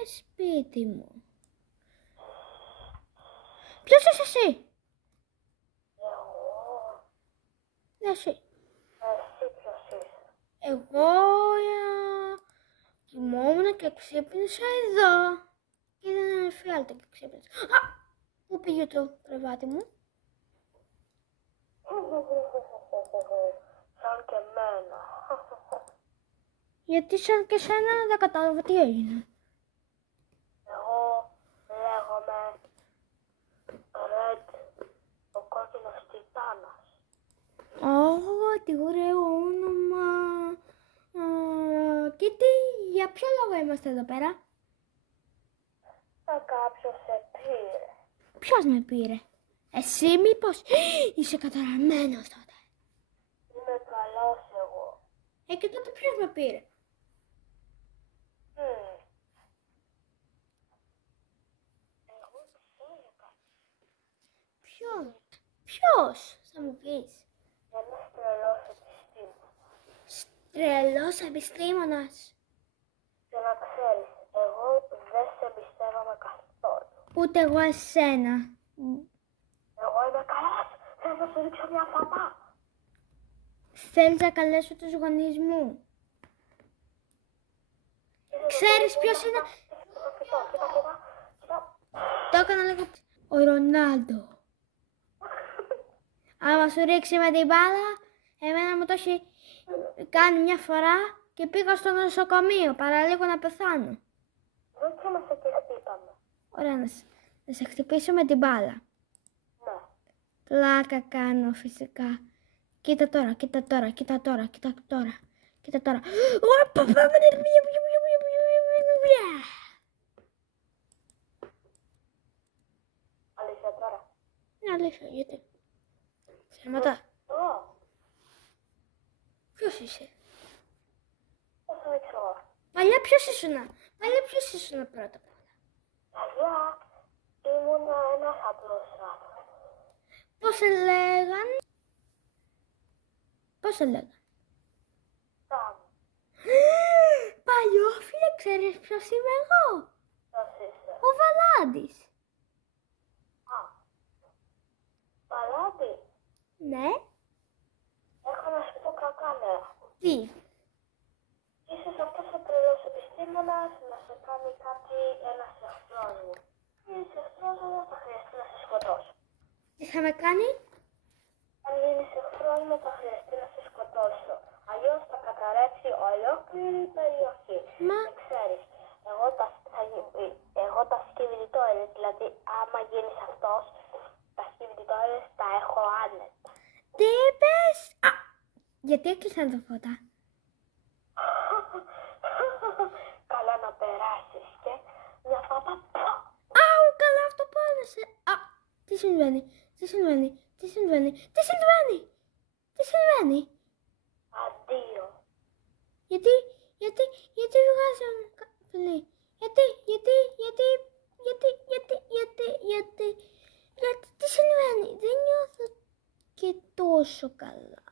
είμαι σπίτι μου. Ποιος είσαι εσύ? Εσύ. Εσύ ποιος είσαι? Εγώ κοιμόμουν και ξύπνησα εδώ. Και είδα έναν εφιάλτη και ξύπνησα. Α! Πού πήγε το κρεβάτι μου? Σαν και εμένα. Γιατί σαν και σένα δεν κατάλαβα τι έγινε. Εγώ λέγομαι Red, ο κόκκινος τιτάνας. Ω, τι ωραίο όνομα. Και για ποιο λόγο είμαστε εδώ πέρα? Κάποιος σε πήρε. Ποιος με πήρε? Εσύ μήπως? Είσαι καταραμένος τότε. Είμαι καλός εγώ. Και τότε ποιος με πήρε? Εγώ ξέρω κάτι. Ποιος θα μου πεις? Ένας τρελός επιστήμονας. Τρελός επιστήμονας. Και να ξέρεις, εγώ δεν σε εμπιστεύομαι καθόλου. Ούτε εγώ εσένα. Εγώ είμαι καλός. Θέλω να σου δείξω μια φωτά. Θέλεις να καλέσω τους γονείς μου? Ξέρεις ποιος είναι? Το έκανα λίγο. Ο Ρονάλντο. Άμα σου ρίξει με την μπάλα, εμένα μου το έχει κάνει μια φορά και πήγα στο νοσοκομείο παραλίγο να πεθάνω. Δόκιμασε και χτύπαμε. Ωραία, να σε χτυπήσω με την μπάλα. Ναι. Πλάκα κάνω φυσικά. Κοίτα τώρα, κοίτα τώρα, κοίτα τώρα, κοίτα τώρα. Κοίτα τώρα. Αλήθεια τώρα. Είναι αλήθεια, γιατί? Ψέματα. Ποιος είσαι? Πώς θα δείξω εγώ. Παλιά ποιος ήσουνα? Παλιά ποιος ήσουνα πρώτα απ' όλα? Παλιά ήμουν ένας απλός άνθρωπος. Πώς σε λέγαν? Πώς σε λέγαν? Sam. Παλιόφιλε, ξέρεις ποιος είμαι εγώ? Ποιος είσαι? Ο Βαλάντης. Α. Παλάτι. Ναι. Έχω να σου πω κακά νέα. Τι? Ίσως αυτός ο τρελός επιστήμονας να σε κάνει κάτι ένας εχθρός μου. Είσαι εχθρός μου, θα χρειαστεί να σε σκοτώσω. Τι θα με κάνει? Αν γίνεις εχθρός μου, θα χρειαστεί να σε σκοτώσω. Αλλιώς θα καταρρεύσει ολόκληρη η περιοχή. Μα... Και ξέρεις, εγώ τα σκυβητόρες, δηλαδή άμα γίνεις αυτός, τα σκυβητόρες τα έχω άνετα. Τι είπες? Α, γιατί έκλεισαν τα φώτα? Καλά να περάσεις και μια φάπα. Αου, καλά αυτό πόνεσε. Α, τι συμβαίνει, τι συμβαίνει, τι συμβαίνει, τι συμβαίνει, τι συμβαίνει? Αντίο. Γιατί βγάζουν καπλή? Γιατί, τι συμβαίνει? Δεν νιώθω και τόσο καλά.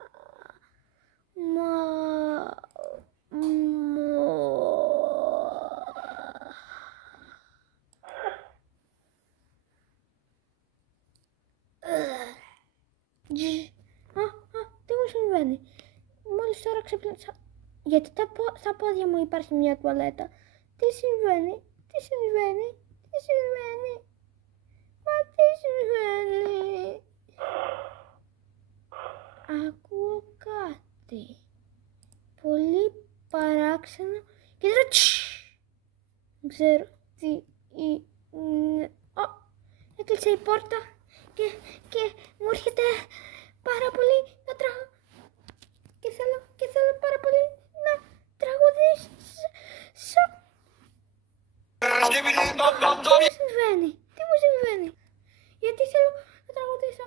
Τι μου συμβαίνει? Μόλις τώρα ξύπνησα. Γιατί στα πόδια μου υπάρχει μια τουαλέτα. Τι συμβαίνει? Μα τι συμβαίνει? Ακούω κάτι. Πολύ παράξενο. Και τώρα δεν ξέρω τι είναι. Έκλεισε η πόρτα και μου έρχεται πάρα πολύ να τραγουδήσω. Και θέλω πάρα πολύ να τραγουδήσω. Τι μου συμβαίνει? Γιατί θέλω να τραγουδήσω.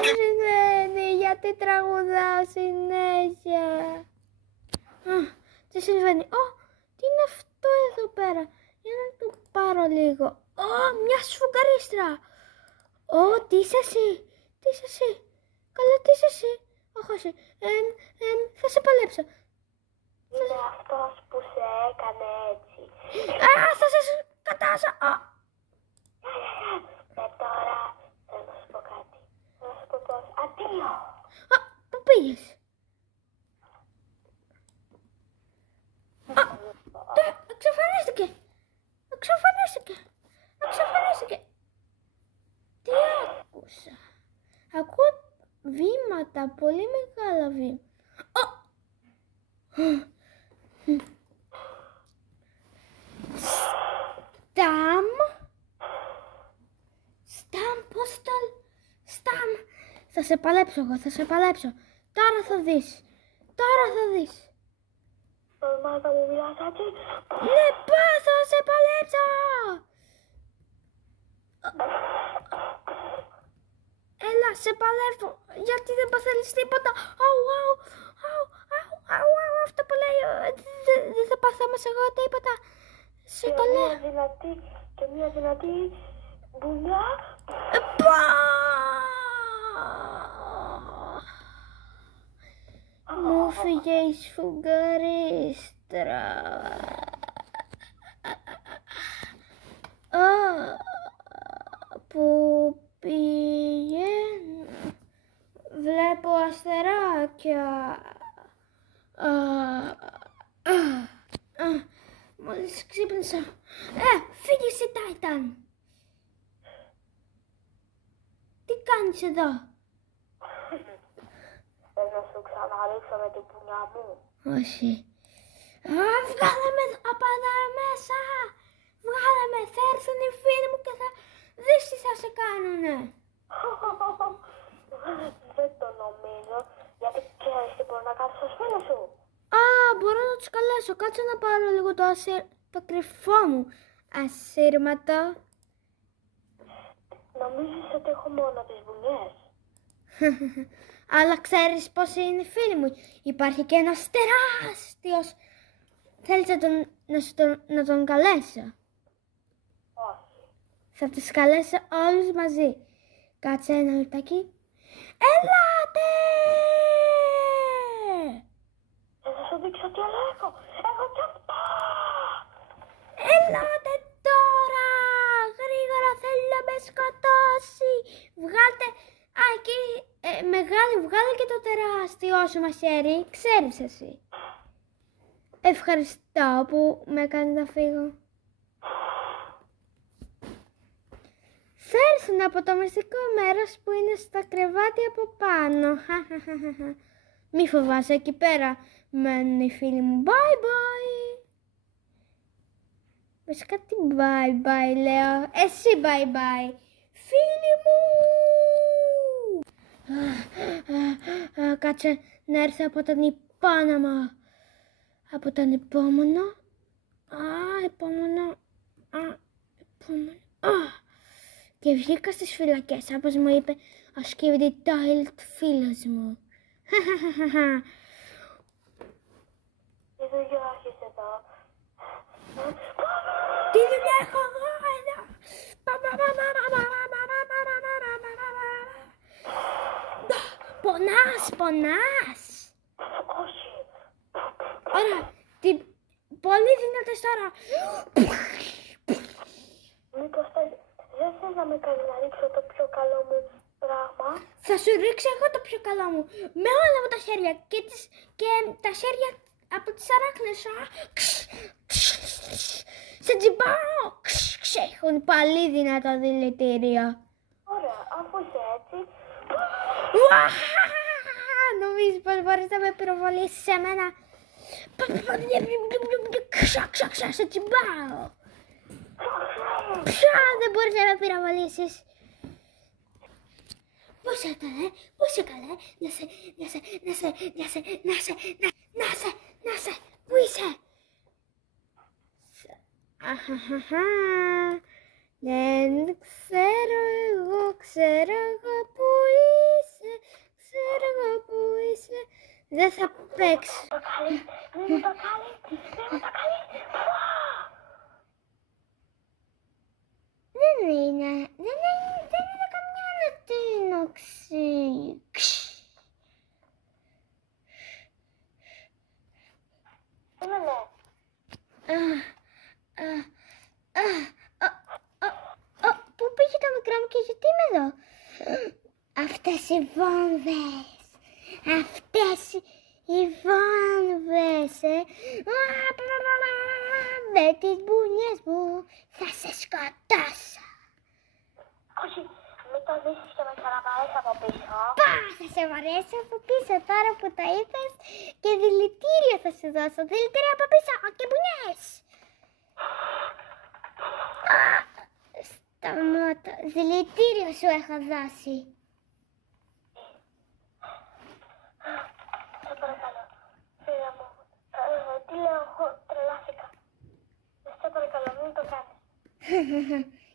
Τι συμβαίνει? Γιατί τραγουδάω συνέχεια? Τι συμβαίνει? Τι είναι αυτό εδώ πέρα? Για να το πάρω λίγο. Μια σφουγγαρίστρα. Τι είσαι εσύ? Καλά, τι είσαι εσύ? Όχι, θα σε παλέψω. Είναι αυτός που σε έκανε έτσι. Θα σε σκοτώσω. Τώρα θέλω να σου πω κάτι. Θα σου πω πώς. Αντίο. Πού πήγες? Εξαφανίστηκε. Τι άκουσα? Ακούω βήματα, πολύ μεγάλα βήματα. Σταμ, θα σε παλέψω εγώ, θα σε παλέψω. Τώρα θα δεις. Τολμάς να μου μιλάς έτσι. Ναι, θα σε παλέψω. Έλα, σε παλεύω. Γιατί δεν παθαίνεις τίποτα? Αυτό που λέει, δεν θα πάθαμε σε εγώ τίποτα. Σε το λέω. Και μια δυνατή μπουνιά. Μου φύγε η σφουγγαρίστρα. Πού πηγαίνω? Βλέπω αστεράκια. Μόλις ξύπνησα. Φύγε εσύ, Τάιταν. Τι κάνεις εδώ? Θες να σου ξαναρίξω με την πουνιά μου? Όχι. Βγάλε με από εδώ μέσα. Βγάλε με. Θα έρθουν οι φίλοι μου και θα δεις τι θα σε κάνουνε. Δεν το νομίζω. Γιατί ξέρεις τι μπορεί να κάνεις στους φίλους σου. Μπορώ να τους καλέσω. Κάτσε να πάρω λίγο το κρυφό μου ασύρματο. Νομίζεις ότι έχω μόνο τις βουνιές? Αλλά ξέρεις πώς είναι οι φίλοι μου. Υπάρχει και ένας τεράστιος. Θέλεις να τον καλέσω? Όχι. Θα τους καλέσω όλους μαζί. Κάτσε ένα λεπτάκι. Ελάτε! Θα σου δείξω τι άλλο έχω. Έχω κι αυτό. Ελάτε τώρα! Γρήγορα, θέλει να με σκοτώσει. Βγάλτε... εκεί, μεγάλη, βγάλε και το τεράστιο σου μαχαίρι. Ξέρεις εσύ. Ευχαριστώ που με έκανε να φύγω. Θα έρθουν από το μυστικό μέρος που είναι στα κρεβάτια από πάνω. Μη φοβάσαι, εκεί πέρα μένουν οι φίλοι μου. Bye bye. Βασικά τι bye bye λέω. Εσύ bye bye. Φίλοι μου. Κάτσε να έρθει από τον υπόνομο. Από τον επόμενο. Επόμενο. Και βγήκα στις φυλακές, όπως μου είπε ο Σκύβιντι Τάιλτ φίλος μου. Τι δουλειά έχεις εδώ? Τι δουλειά έχω εγώ εδώ? Πονάς. Όχι. Ωραία, πολύ δυνατές τώρα. Μήπως δεν θες να με κάνεις να ρίξω το πιο καλό μου πράγμα? Θα σου ρίξω εγώ το πιο καλό μου. Με όλα μου τα χέρια και τα χέρια από τις αράχνες. Σε τζιμπάω. Έχουν πολύ δυνατό δηλητήριο. Ωραία, αφού είσαι έτσι. Νομίζεις πως μπορείς να με πυροβολήσεις σε μένα? Σε τζιμπάω. Δεν μπορείς να με πυροβολήσεις. Πού είσαι καλέ, να σε, πού είσαι? Δεν ξέρω εγώ που είσαι, δεν θα παίξω. Δεν μου το κάνει. Δεν είναι καμιά latinoxy. οι βόμβες. Αυτές οι βόμβες, με τις μπουνιές μου θα σε σκοτώσω. Όχι, μην το δείξεις και με ξαναβαρέσει από πίσω. Θα σε βαρέσει από πίσω τώρα που το είπες και δηλητήριο θα σου δώσω. Δηλητήριο από πίσω και μπουνιές. Σταμάτα, δηλητήριο σου έχω δώσει. Σε παρακαλώ, φίλα μου, τι λέω, εγώ τρελάθηκα. Σε παρακαλώ, μην το κάνεις.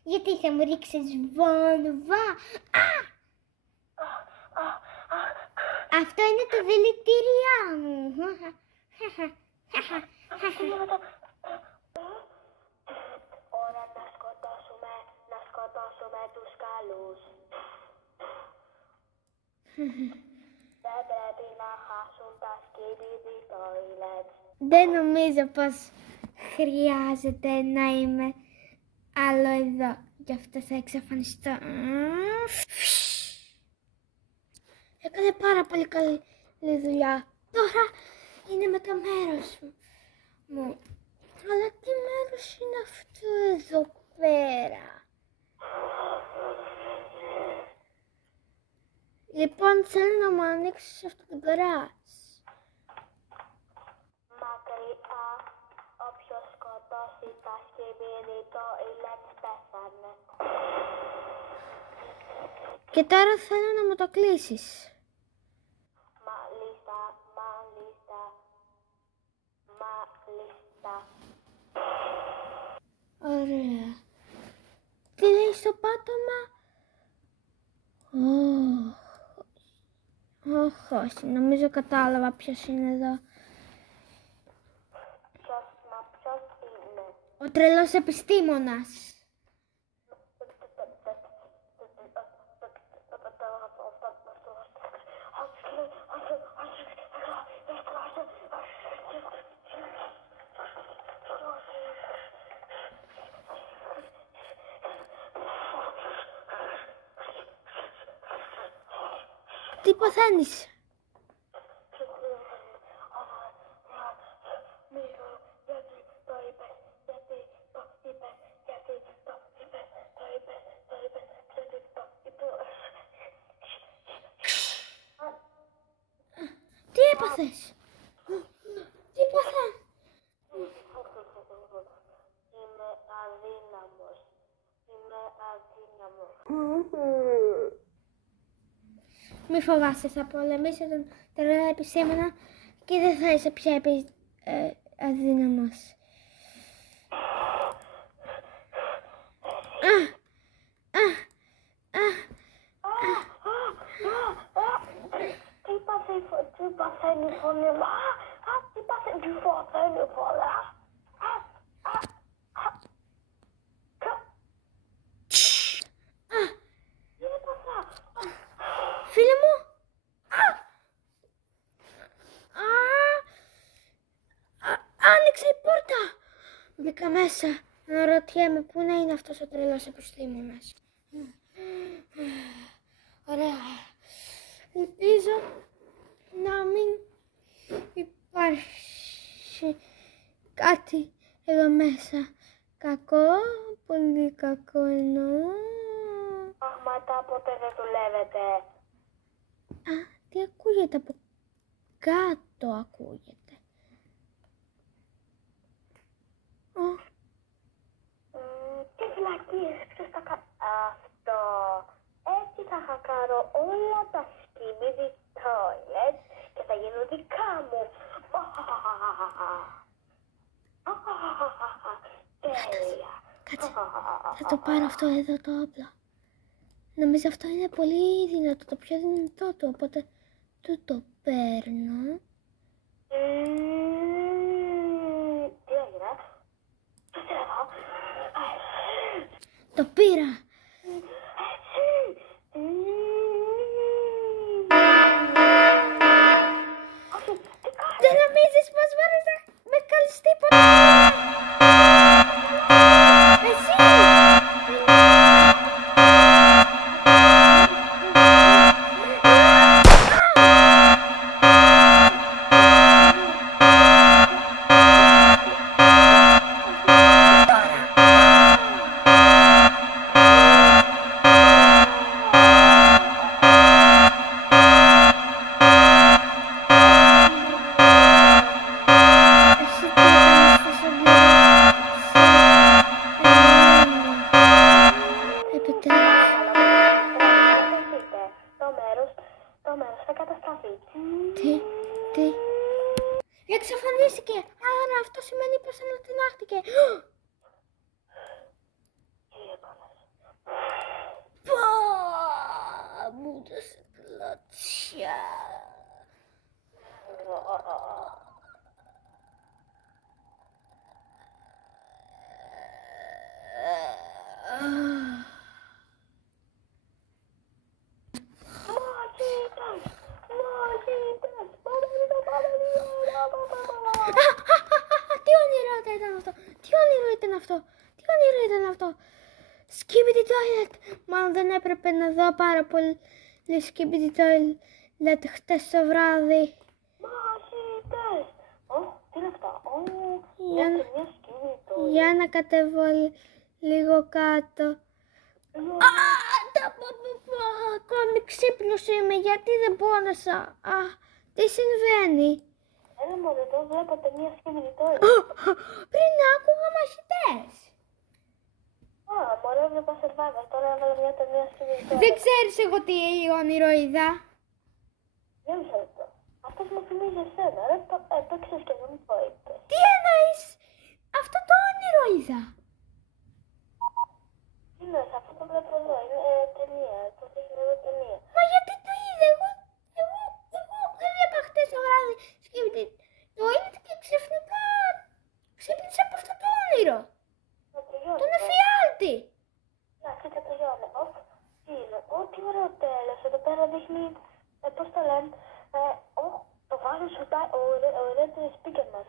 Γιατί θα μου ρίξεις βόμβα. Αυτό είναι το δηλητήριό μου. Ώρα να σκοτώσουμε τους καλούς. Δεν πρέπει να χάσουν τα σκουπίδι toilets. Δεν νομίζω πως χρειάζεται να είμαι άλλο εδώ. Γι' αυτό θα εξαφανιστώ. Έκανε πάρα πολύ καλή δουλειά. Τώρα είναι με το μέρος μου. Αλλά τι μέρος είναι αυτό εδώ πέρα? Λοιπόν, θέλω να μου ανοίξεις αυτό το γκαράζ. Μακριά, όποιος σκοτώσει τα σκουπίδι toilets πέθανε. Και τώρα θέλω να μου το κλείσεις. Μάλιστα. Ωραία. Τι λέει στο πάτωμα? Όχι, νομίζω κατάλαβα ποιος είναι εδώ. Ποιος είναι? Ο τρελός επιστήμονας. Τι παθαίνεις? Τι έπαθες? Τι έπαθα? Είμαι αδύναμος. Μη φοβάσαι, θα πολεμήσω τον τρελό επιστήμονα και δεν θα είσαι πια αδύναμος. Τι παθαίνει η φωνή μου? Τι παθαίνει η φωνή? Φίλε μου! Άνοιξε η πόρτα! Μπήκα μέσα. Να ρωτιέμαι πού να είναι αυτός ο τρελός επιστήμονας. Ωραία. Ελπίζω να μην υπάρχει κάτι εδώ μέσα. Κακό, πολύ κακό εννοώ. Πράγματα ποτέ δεν δουλεύετε. Τι ακούγεται από κάτω ακούγεται. Τι βλακίες, ποιος θα κάνει αυτό? Έτσι θα χακάρω όλα τα σκουπίδι toilets και θα γίνουν δικά μου. Τέλεια. Κάτσε, θα το πάρω αυτό εδώ το όπλο. Νομίζω αυτό είναι πολύ δυνατό, το πιο δυνατό του, οπότε το παίρνω. Τι έγινε? Το πήρα. Δεν νομίζεις πως μπορείς να με κάνεις τίποτα? Εσύ! ανατινάχτηκε. Άρα αυτό σημαίνει πως ανατινάχτηκε. Μου δώσε κλωτσιά. Τι όνειρο ήταν αυτό, τι όνειρο ήταν αυτό, τι όνειρο ήταν αυτό. Skibidi Toilet. Μάλλον δεν έπρεπε να δω πάρα πολύ Skibidi Toilet χτες το βράδυ. Μαχητές! Τι είναι αυτά, Για να κατέβω λίγο κάτω. Ακόμη ξύπνος είμαι, γιατί δεν πόνασα. Τι συμβαίνει. Έλα μωρέ, εδώ βλέπω ταινία Skibidi Toilet. Πριν άκουγα μαχητές. Μωρέ, έβλεπα Survivor, τώρα έβαλα μια ταινία Skibidi Toilet. Δεν ξέρεις εγώ τι όνειρο είδα. Δεν ξέρω. Αυτός μου θυμίζει εσένα, ρε, το ξέρεις και δεν μου το είπες. Τι εννοείς, αυτό το όνειρο είδα. Τι λες, αυτό το βλέπω εδώ, είναι ταινία, το δείχνει εδώ ταινία. Μα γιατί το είδα, εγώ έβλεπα χτες το βράδυ Skibidi Toilet και ξαφνικά ξύπνησα από αυτό το όνειρο. Τον εφιάλτη. Να, κοίτα το γιώνε. Τι είναι, τι ωραίο τέλος, εδώ πέρα δείχνει, πώς το λένε, το βάζω σου ο Ρέντρες Σπίγκερμαν.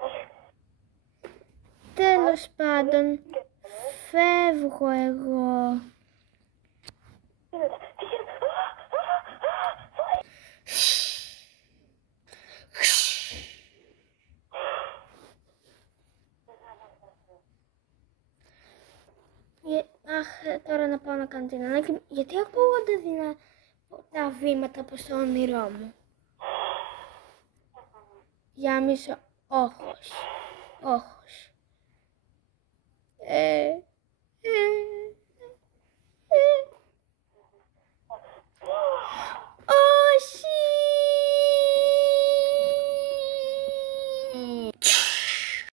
Τέλος πάντων, φεύγω εγώ. Τι γίνεται, τι γίνεται. Τώρα να πάω να κάνω την ανάγκη, γιατί ακούγονται τα βήματα από το όνειρό μου. Για μισό, όχος.